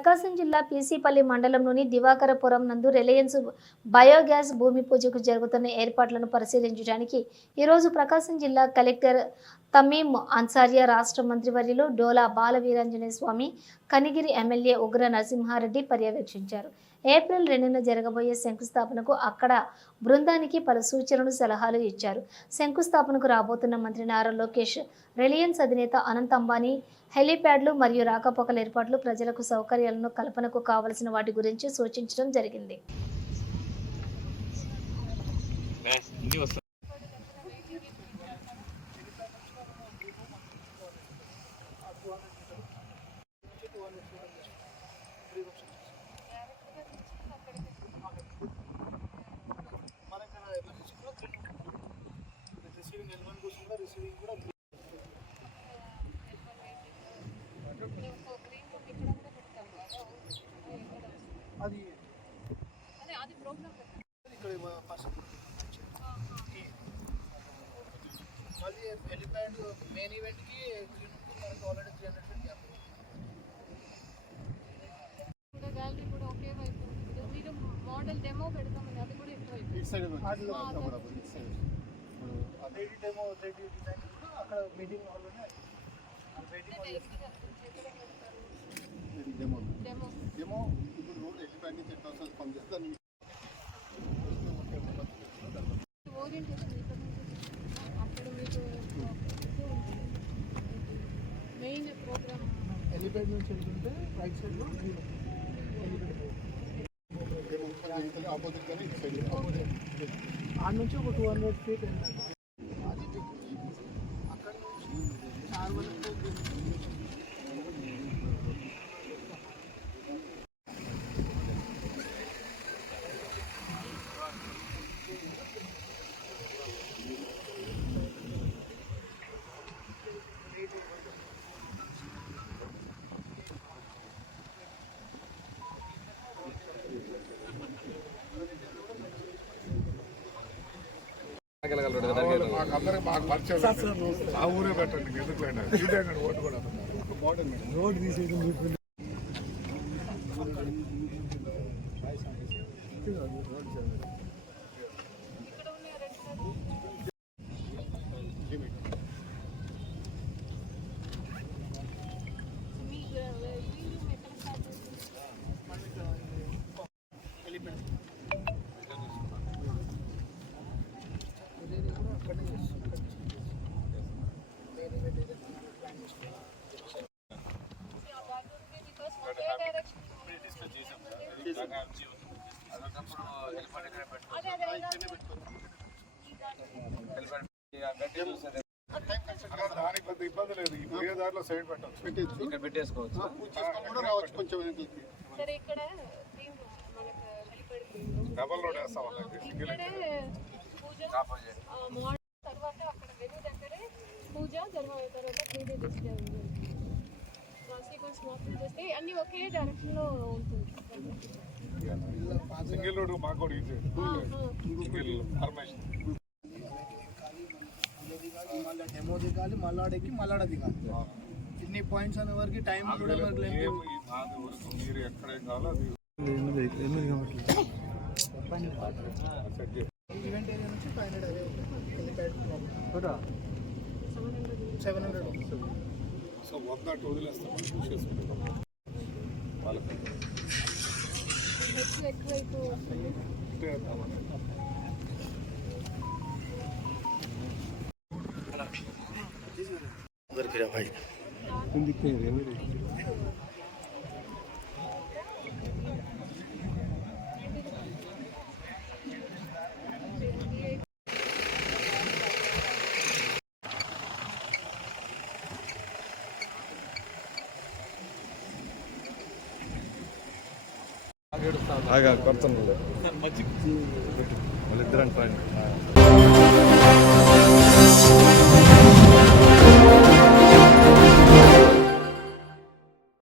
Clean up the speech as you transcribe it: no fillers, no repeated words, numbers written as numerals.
ప్రకాశం జిల్లా పీసీపల్లి మండలంలోని దివాకరపురం నందు రిలయన్స్ బయోగ్యాస్ భూమి పూజకు జరుగుతున్న ఏర్పాట్లను పరిశీలించడానికి ఈరోజు ప్రకాశం జిల్లా కలెక్టర్ తమీం అన్సారియా, రాష్ట్ర మంత్రివర్యులు డోలా బాలవీరాంజనేయ స్వామి, కనిగిరి ఎమ్మెల్యే ఉగ్ర నరసింహారెడ్డి పర్యవేక్షించారు. ఏప్రిల్ 2న జరగబోయే శంకుస్థాపనకు అక్కడ బృందానికి పలు సూచనలు, సలహాలు ఇచ్చారు. శంకుస్థాపనకు రాబోతున్న మంత్రి నారా లోకేష్, రిలయన్స్ అధినేత అనంత్ అంబానీ హెలీప్యాడ్లు మరియు రాకపోకల ఏర్పాట్లు, ప్రజలకు సౌకర్యాలను కల్పనకు కావలసిన వాటి గురించి సూచించడం జరిగింది. అది ప్రోగ్రామ్ ఇక్కడ మళ్ళీ హెలిప్యాడ్ మెయిన్ ఈవెంట్కి మనకు ఆల్రెడీ 300 ఫీట్ గ్యాప్ కూడా గ్యాలరీ కూడా ఒకే వైపు మీరు మోడల్ డెమో పెడతామని అది కూడా ఎక్కువ అదే డెమో డిజైన్ కూడా అక్కడ మీటింగ్ హాల్లోనే డెమో ఇప్పుడు రోడ్ హెలిప్యాడ్ నుంచి ఎట్లా వస్తుంది పని చేస్తాను ఓరియంటేషన్ అక్కడ మీకు మెయిన్ ప్రోగ్రామ్ హెలిప్యాడ్ నుంచి వెళ్తుంటే రైట్ సైడ్లో ఆపోజిట్ కానీ ఆడ నుంచి ఒక 200 ఫీట్ అక్కడ నుంచి 4 అందరికి మాకు పరిచయం ఆ ఊరే పెట్టండి ఎందుకు ఓటు కూడా రోడ్ తీసేది దానికి పెద్ద ఇబ్బంది లేదు. ఈ పోయేదారిలో సైడ్ పెట్టచ్చు, ఇక్కడ పెట్టేసుకోవచ్చు, కూడా రావచ్చు. కొంచెం డబల్ రోడ్ వేస్తాం తర్వాత అక్కడ వెను దగ్గరే పూజ తర్వాత 3 days సీక్వెన్స్ మాత్రం చేస్తే అన్ని ఒకే డైరెక్షన్ లో ఉంటుంది. సింగిల్ రోడ్ మాకు కూడా ఈజీ సింగిల్ ఫార్మేషన్ మళ్ళీ డెమో దిగాలి, మల్లాడెక్కి మల్లాడ దిగాలి. ఇన్ని పాయింట్స్ అనే వరకు టైం కూడా మీరు ఎక్కడేం కావాలో అది ఈవెంట్ ఏరియా నుంచి 500 అదే ఉంటుంది. 700 సో వద్దట్టు వదిలేస్తాం, చూసేసుకుంటాం వాళ్ళకి ఎక్కువైపు भाई ఆగా కొడుతున్నాడు వాళ్ళిద్దరు అంటారు.